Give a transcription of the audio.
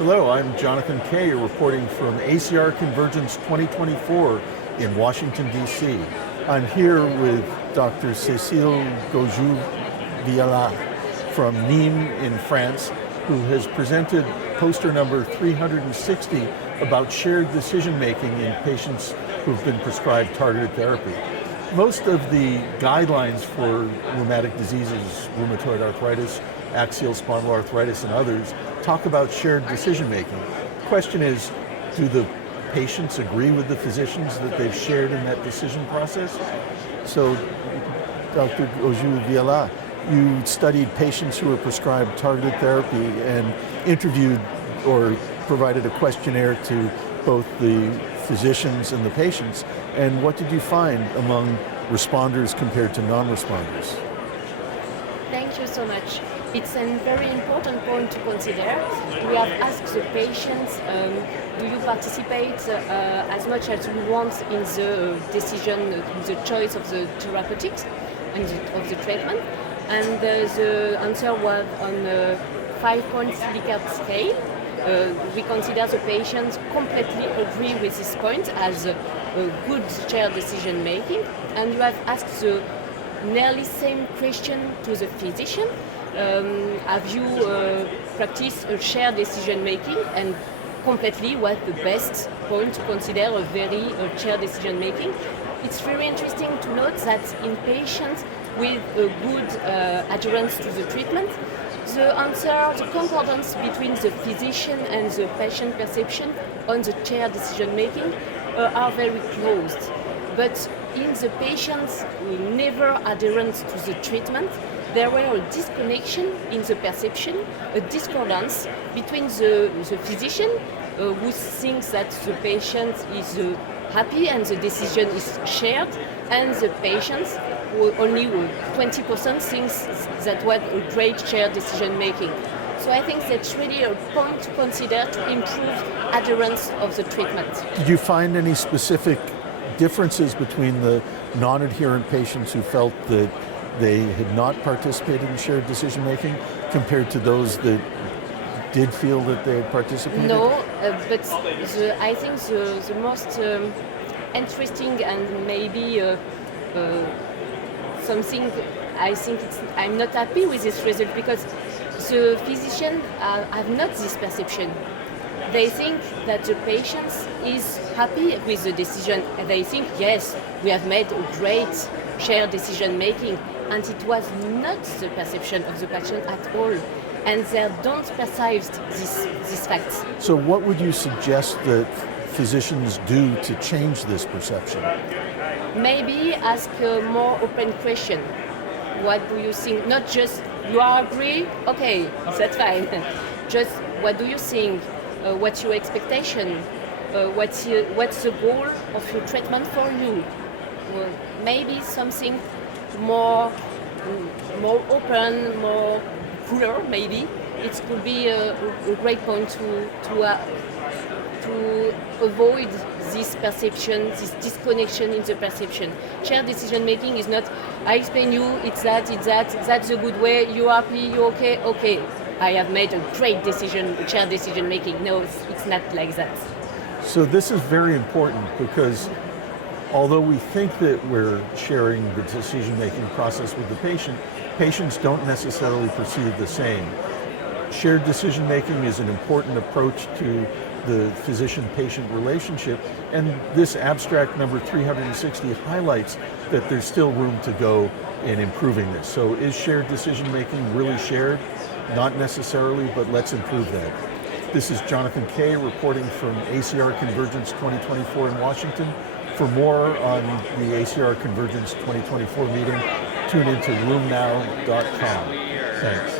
Hello, I'm Jonathan Kay, reporting from ACR Convergence 2024 in Washington, D.C. I'm here with Dr. Cécile Gaujoux-Viala from Nîmes in France, who has presented poster number 360 about shared decision-making in patients who've been prescribed targeted therapy. Most of the guidelines for rheumatic diseases, rheumatoid arthritis, axial spondyloarthritis, and others, talk about shared decision-making. The question is, do the patients agree with the physicians that they've shared in that decision process? So, Dr. Gaujoux-Viala, you studied patients who were prescribed targeted therapy and interviewed or provided a questionnaire to both the physicians and the patients. And what did you find among responders compared to non-responders? Thank you so much. It's a very important point to consider. We have asked the patients, do you participate as much as you want in the decision, in the choice of the therapeutics and of the treatment? And the answer was on a 5-point Likert scale. We consider the patients completely agree with this point as a good shared decision making. And you have asked the nearly same question to the physician. Have you practiced a shared decision making, and completely what the best point to consider a very shared decision making. It's very interesting to note that in patients with a good adherence to the treatment, the answer, the concordance between the physician and the patient perception on the shared decision making are very close. But in the patients who never adherent to the treatment, there were a disconnection in the perception, a discordance between the physician who thinks that the patient is happy and the decision is shared, and the patients who only 20% thinks that was a great shared decision making. So I think that's really a point to consider to improve adherence of the treatment. Did you find any specific differences between the non-adherent patients who felt that they had not participated in shared decision making compared to those that did feel that they had participated? No, but I think the most interesting and maybe something I think I'm not happy with this result, because the physicians have not this perception. They think that the patient is happy with the decision, and they think, yes, we have made a great shared decision making, and it was not the perception of the patient at all, and they don't perceive these facts. So what would you suggest that physicians do to change this perception? Maybe ask a more open question. What do you think? Not just, you are agree? Okay, that's fine. Just, what do you think? What's your expectation? What's the goal of your treatment for you? Well, maybe something more open, more cooler. Maybe it could be a great point to avoid this perception, this disconnection in the perception. Shared decision making is not, I explain you, it's that, that's a good way, you happy, you okay, I have made a great decision, shared decision making. No, it's not like that. So this is very important, because although we think that we're sharing the decision-making process with the patient, patients don't necessarily perceive the same. Shared decision-making is an important approach to the physician-patient relationship, and this abstract number 360 highlights that there's still room to go in improving this. So is shared decision-making really shared? Not necessarily, but let's improve that. This is Jonathan Kay reporting from ACR Convergence 2024 in Washington. For more on the ACR Convergence 2024 meeting, tune into rheumnow.com. Thanks.